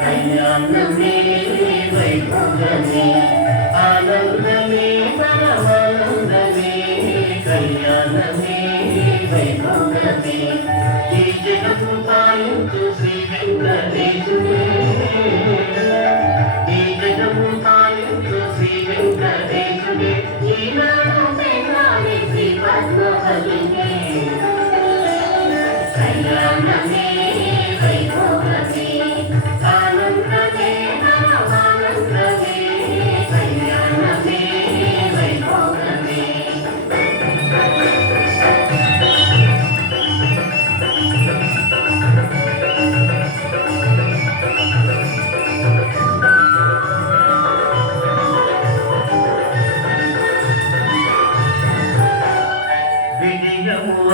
కళ్యాణమే వైభోగమే ఆనందమే పరమానందమే కళ్యాణమే వైభోగమే ఈ జగము పాలించు శ్రీ వెంకటేశుడే ఈ జగము పాలించు శ్రీ వెంకటేశుడే ఈనాడు పెళ్ళాలి శ్రీ పద్మవల్లినే కళ్యాణమే వైభోగమే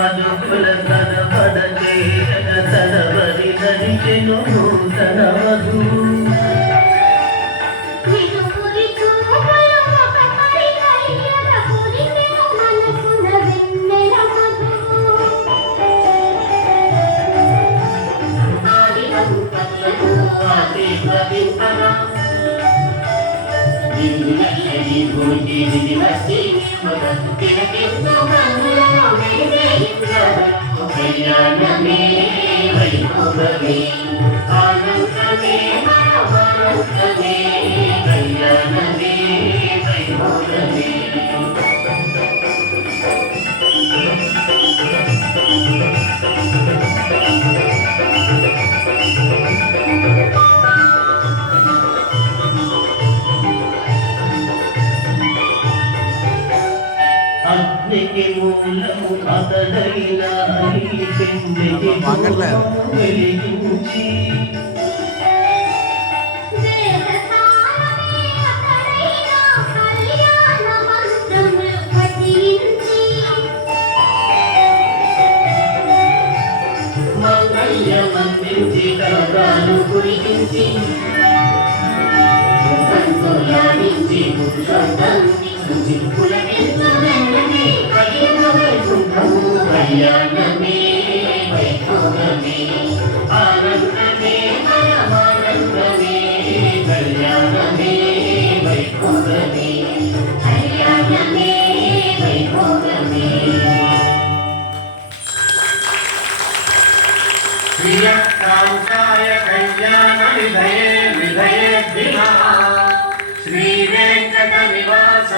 అదుపుల తనబడకే తనబడి నడిచెను నూతన వధు కళ్యాణమే వైభోగమే ఆనందమే ఆనందమే కళ్యాణమే వైభోగమే అగ్నికి మూలము అతడైన వెలిగించి మంగళ్యమందించి కలగాలు కురిగించి సంతోషానికి పురుషోత్తముని కళ్యాణమే వైభోగమే ఆనందమే పరమానందమే కళ్యాణమే వైభోగమే కళ్యాణమే వైభోగమే ప్రియకాంతాయ కళ్యాణ విధయే విధయే శ్రీ వెంకట నివాస